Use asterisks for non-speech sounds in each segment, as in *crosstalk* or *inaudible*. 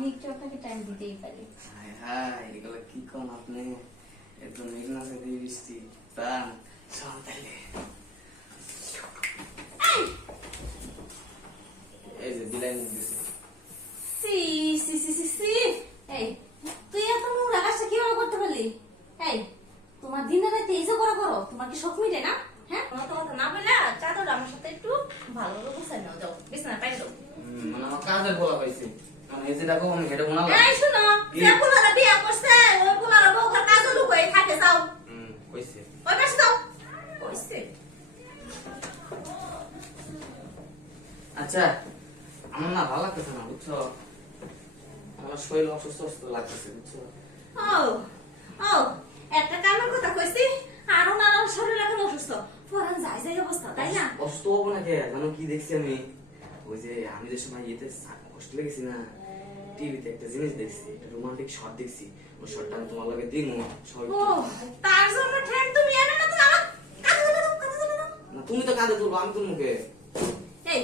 আমি একটু আপনাকে টাইম দিতেই পারি। হায় হায় এগুলো কি কম আপনি? এত মেঘনা সাথে বৃষ্টি। প্রাণ সব তাইলে। এই! যে মুখ দিছে সি সি সি সি সি! এই তুই এত নোংরা কাজটা কীভাবে করতে পারলি? এই তোমার দিনে রাতে এই যে করা করো তোমার কি শখ মিটে না? হ্যাঁ? কোনো তো কথা না বলে চাদর আমার সাথে একটু ভালো করে গুছাই নাও যাও বিছানা পাই যাও মানে আমার কাজের বলা পাইছে মানে দেখো আমি হেঁটে বোনালাম এই শোনো? যে পোলারা বিয়া করছে ওই পোলারা বউ ঘর কাজও লুকোয় থাকে যাও। হুম কইছে। ওই পাশে যাও। কইছে। আচ্ছা আমার না ভালো লাগতেছে না বুঝছ? আমার শরীর অসুস্থ অসুস্থ লাগতেছে বুঝছ? ও ও একটা কামের কথা কইছি আরও আমার শরীর এখন অসুস্থ। পরান যাই যাই অবস্থা তাই না? অসুস্থ হব না কে জানো কি দেখছি আমি? ওই যে আমি যে সময় ইয়েতে হোস্টেলে গেছি না টিভিতে একটা জিনিস দেখছি একটা রোমান্টিক শট দেখছি ওই শটটা আমি তোমার লগে দিমু সবাই ও তার জন্য ঠ্যাং তুমি এনে না তো আমার কাছে চলে যাও না তুমি তো কাঁদে তুলবো আমি তোর মুখে এই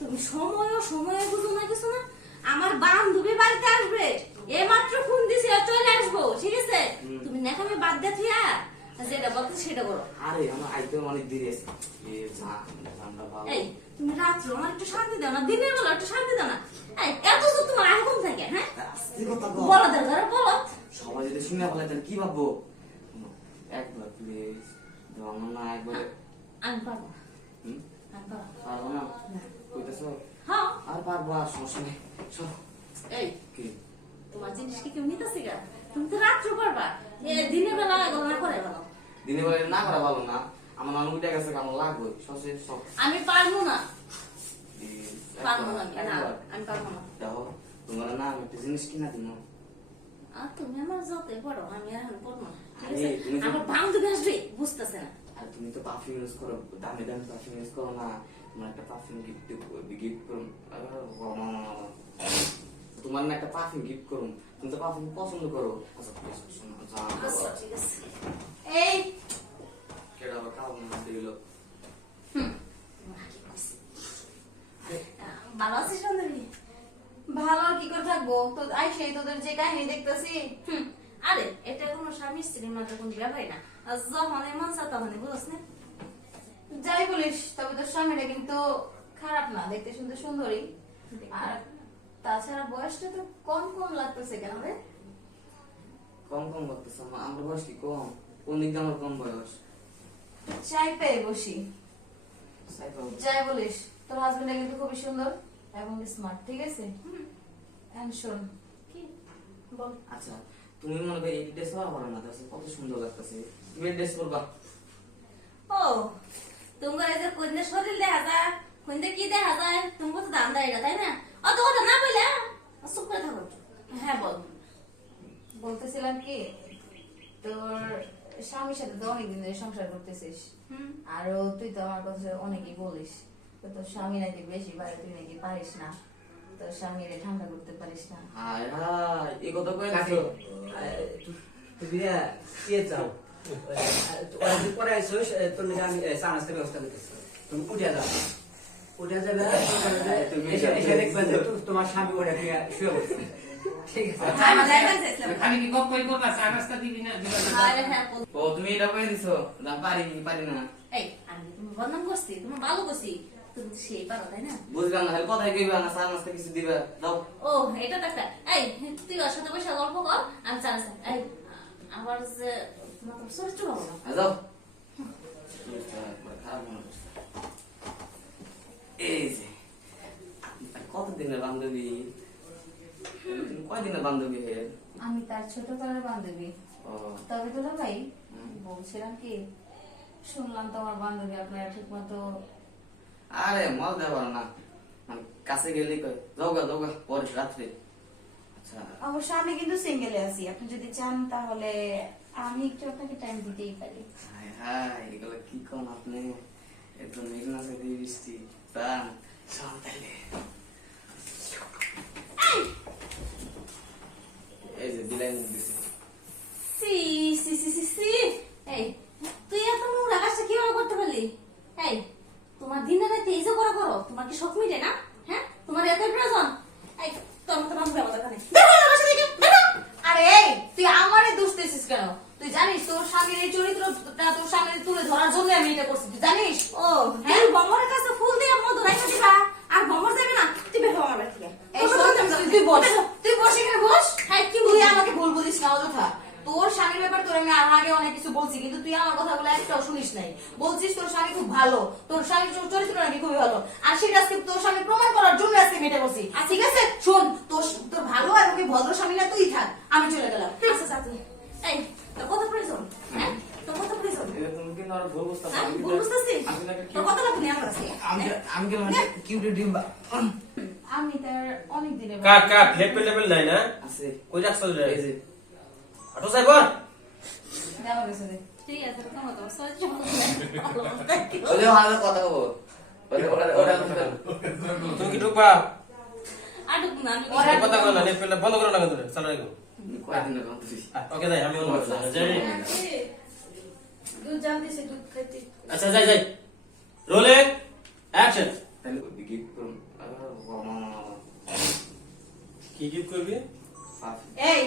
তুমি সময় সময় বুঝো না কিছু না আমার বান্ধবী বাড়িতে আসবে এমাত্র ফোন দিছি আর চলে আসব ঠিক আছে। তুমি নেখামে বাদ দিয়ে থিয়া যেটা বলতে সেটা করো আরে আমার আইতে অনেক দেরি আছে। এ জান জানটা ভালো। এই তুমি রাত্রে আমার একটু শান্তি দাও না দিনের বেলা একটু শান্তি দাও না এই এত তো তোমার আগুন থাকে হ্যাঁ আস্তে কথা বল। বলো দাও ধরো বলো সবাই যদি শুনে ফেলে তাহলে কি ভাববো? একবার প্লিজ আমার না একবার। আমি পারব পারব না। কইতেছো? হ্যাঁ। আর পারব আর সমস্যা নেই। সব এই কি? তোমার জিনিস কি কেউ নিতেছে গা? তুমি তো রাত্রে করবা। দিনের বেলা এগুলো না করে ভালো। দিনে বেলা না করা ভালো না। আমার নানু উঠে গেছে আমার লাগবে। সসে সব আমি পারব না। পারব না। আমি পারব না। দেখো তোমার না আমি একটা জিনিস কিনা দিন আর তুমি আমার যতই পড়ো আমি আর এখন পড়ব না। আমার বান্ধবী আসবে বুঝতেছে না। আর তুমি তো পারফিউম ইউজ করো দামি দামি পারফিউম ইউজ করো না। তোমার একটা পারফিউম গিফট গিফট করুন। তোমার না একটা পারফিউম গিফট করুন। তুমি তো পারফিউম পছন্দ করো। আচ্ছা আচ্ছা। ঠিক আছে। এই কেডা আবার খাওয়া না দিল হুম তোমার কি কইছে? আহ, ভালো আছিস বান্ধবী ভালো আর কি করে থাকব তো আই সেই তোদের যে কাহিনী দেখতেছি। আরে এটা কোনো স্বামী স্ত্রীর মাঝে কোনো ব্যাপারই না। যখন এমন চা তখনই না। যাই বলিস তবে তোর স্বামীটা কিন্তু খারাপ না দেখতে শুনতে সুন্দরী। আর তাছাড়া বয়সটা তো কম কম লাগতেছে কেন রে? কম কম করতেছে আমার বয়স কি কম? কোন দিক আমার কম বয়স? চাই পেয়ে বসি। যাই বলিস তোর হাজবেন্ডটা কিন্তু খুবই সুন্দর এবং স্মার্ট ঠিক আছে? এন্ড শোন বল আচ্ছা তুমি মনে করি এই ড্রেস পরা পারো না কত সুন্দর লাগতেছে। তুমি ড্রেস পরবা। ও তোমার এই যে কন্যা শরীর দেখা যায় কন্যা কি দেখা যায় তুমি তো দাম দেয় না তাই না? অত কথা না বলে চুপ করে থাকো হ্যাঁ বল। বলতেছিলাম কি তোর স্বামীর সাথে তো অনেকদিন ধরে সংসার করতেছিস। হুম। আরও তুই তো আমার কাছে অনেকই বলিস তো তোর স্বামী নাকি বেশি বাইরে তুই নাকি পারিস না। তোর স্বামীরে ঠান্ডা করতে পারিস না। হায় হায় এই কথা কই কাকে? তুমি কে পরে তোর আমি চা নাস্তার ব্যবস্থা করতেছি। তুমি উঠে যাও। উঠে যাবে এসে দেখবেন যে তোমার স্বামী ওটা শুয়ে পড়ছে। ঠিক আছে। আমি যাইবার চাইছিলাম। খালি কি গপ কই করবা চা দিবি না? দিবা না? আরে হ্যাঁ ও তুমি এটা কই দিছো? না পারি পারি না। এই আমি তুমি বদনাম করছি? তুমি ভালো করছি? তুমি সেই পারো তাই না? বুঝলাম না খালি কথাই কইবা না সার নাস্তা কিছু দিবা দাও। ও এটা তো একটা এই তুই ওর সাথে বসে গল্প কর আমি জানিস এই আমার যে তোমার চরিত্র ভালো না। আর দাও খারাপ করছে। এই যে কতদিনের বান্ধবী? কয়দিনের বান্ধবী হয়ে আমি তার ছোটবেলার বান্ধবী। ও। তবে তো ভাই হুম। বলছিলাম কি শুনলাম তোমার বান্ধবী আপনারা ঠিক মতো আরে মল দেওয়ার না। কাছে গেলে কয় যাও গা পরে রাত্রে। আচ্ছা। অবশ্য আমি কিন্তু সিঙ্গেলে আছি। আপনি যদি চান তাহলে আমি একটু আপনাকে টাইম দিতেই পারি। হায় হায় এগুলো কি কম আপনি? একটু মেঘনা সাথে বৃষ্টি। প্রাণ তাইলে এই যে বিলাই মুখ দিছে সি সি সি সি সি এই তুই এত নোংরা কাজটা কীভাবে করতে পারলি এই তোমার দিনে রাতে এই যে করা করো তোমার কি শখ মিটে না হ্যাঁ তোমার এত প্রয়োজন এই তোর মতো বান্ধবী আমার দরকার নেই আমি এটা করছি তুই জানিস? ও হ্যাঁ? বমরের কাছে ফুল দিয়ে মধু রাখা দিবা আর বমর যাবে না তুই বের হও আমার থেকে। তুই- বস। তুই বস এখানে বস। হ্যাঁ কি তুই আমাকে ভুল বুঝিস না অযথা। তোর স্বামীর ব্যাপার তোর আমি আর আগে অনেক কিছু বলছি কিন্তু তুই আমার কথাগুলো একটাও শুনিস নাই। বলছিস তোর স্বামী খুব ভালো তোর স্বামীর চরিত্র নাকি খুবই ভালো। আর সেটা আজকে তোর স্বামী প্রমাণ করার জন্য আজকে মেটে বসি আর ঠিক আছে শোন তোর তোর ভালো আর ওকে ভদ্র স্বামী না তুই থাক। আমি চলে গেলাম। আচ্ছা চাচি এই তোর কত প্রয়োজন হ্যাঁ তোর কত প্রয়োজন এটা তুমি কিন্তু আর ভুল হ্যাঁ ভুল বুঝতেছি। আমি কিন্তু একটা তোর কত লাগবে আমার কাছে। আমি আমি কেন কিউট ডিম্বা আমি তার অনেক দিনের কাট কাট লেপেল লেপেল নাই না? আছে। কই যাচ্ছ রে? এই যে। আটো সাহেব বল গেছে রে। ঠিক আছে তোর মতো সহ্য ওদের ভালো কথা বলব। ওদের ওরা ওরা তুমি কি ঢুকবা? আটুক না আমি কথা বল না লেপেল বন্ধ করো চালু রাখো কয়েকদিন না ওকে যাই আমি করছি দুধ জাল দিছে দুধ খাইতে আচ্ছা যাই যাই। রোলিং অ্যাকশন তাহলে গিফট করুন কি গিফট করবি? এই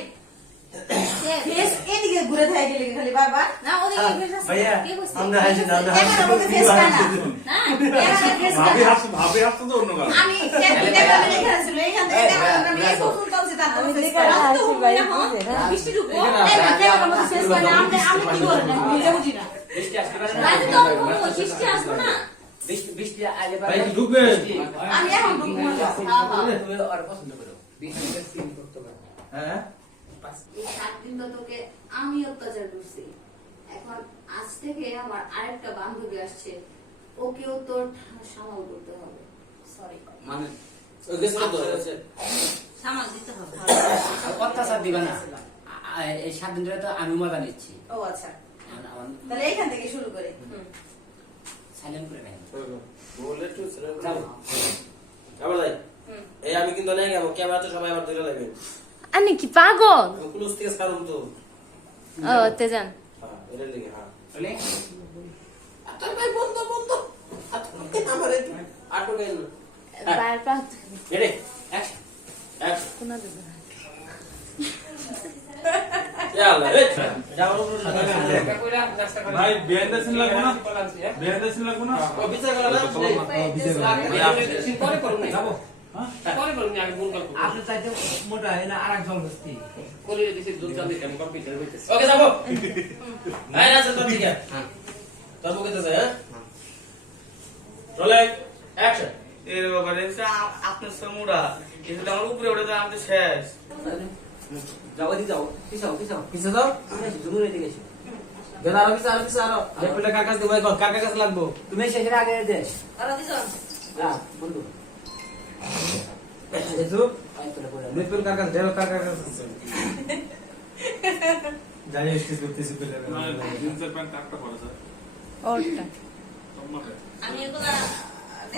ঘুরে থাকে গেলে খালি বারবার? না ওদিকে ফেস আছে। ভাইয়া, আমরা হাসি ফেস কানা। *laughs* না ভাবি হাসছে তো অন্য কারণ আমি *laughs* ক্যামেরাম্যান এখানে ছিল এখান থেকে ক্যামেরাম্যান আমি এই ফোন কাউছে তার আমি ফেস কানা বৃষ্টি আমি এখন হ্যাঁ হ্যাঁ। পছন্দ করো। হ্যাঁ? সাত দিন তো তোকে আমি অত্যাচার করছি। এখন আজ থেকে আমার আরেকটা বান্ধবী আসছে। ওকেও তোর সামাল করতে হবে। সরি মানে। সামাল দিতে হবে। আর অত্যাচার দিবা না। এই সাত দিন ধরে তো আমি মজা নিচ্ছি। ও আচ্ছা। তাহলে এখান থেকে শুরু করে। সাইলেন্ট করে নেন বললে একটু ছেলে আবার যাই এই আমি কিন্তু নাই গেলাম ক্যামেরা তো সবাই আমার ধরে লাগবে আনি কি পাগল? ক্লোজ থেকে ছাড়ুন তো। ও তেজান হ্যাঁ হ্যাঁ। বলে ভাই বন্ধ বন্ধ। আচ্ছা আমার বার অ্যাকশন ভাই বিহাইন্ড দ্য সিন লাগবো না বিহাইন্ড দ্য সিন লাগবো না ও বিচার করা না পরে করুন যাব পরে করুন আমি ফোন করব আপনি চাইতে মোটা না আর এক জল বস্তি কলি দিছি দুধ জাল দিতে আমি কম্পিউটার হইতেছে ওকে যাব আছে তো ঠিক আছে তোর মুখে তো হ্যাঁ রোলিং অ্যাকশন এর বাবা রে আপনার সমুরা এটা আমার উপরে উঠে আমি তো শেষ। যাও দি যাও পিছাও পিছাও পিছে দাও জুনুর এদিকে এসো। দেন আরও পিছে আরও পিছে আরও। লেপটা কার কাছে দেবো কার কার কাছে লাগবো? তুমি শেষের আগে দে। আর দিজন না বন্ধু। এসো। আই তোরা করে লেপেল কাছে? দেও কার কার কাছে জানি এসটিস করতেছি পেলে জিন্সের প্যান্ট কাটটা পড়ে স্যার ওরটা আমি এগুলা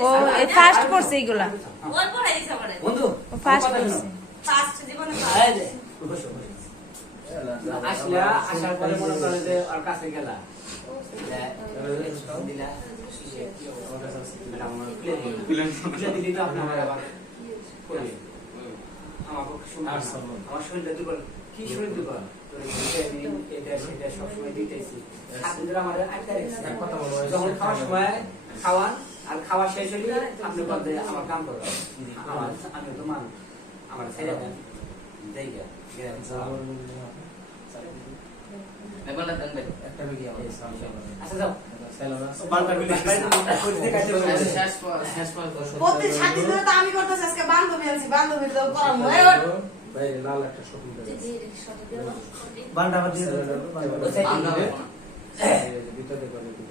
ও ফার্স্ট করছে এগুলা বন্ধু ও ফার্স্ট করছে। শোনো। ফার্স্ট জীবনে। আসলা আসার পরে মনে করে যে ওর কাছে গেলা। দিলি তো আপনি আমার আবার আমার শরীরটা দুর্বল। কি শরীর দুর্বল? সবসময় দিতেছি। ধরে আমার আটকা রেখেছে। কথা বলো যখন খাওয়ার সময় খাওয়ান আর খাওয়া শেষ হলে আপনি বলতে আমার কাম করো। আমার আমি তো মান ছেড়ে দেন জায়গা আচ্ছা তো আমি করতেছি আজকে বান্ধবী আনছি বান্ধবী তো লাল একটা শপিং বান্ডা দিয়ে সাইডে আমরা। ভিতরে করে দিবেন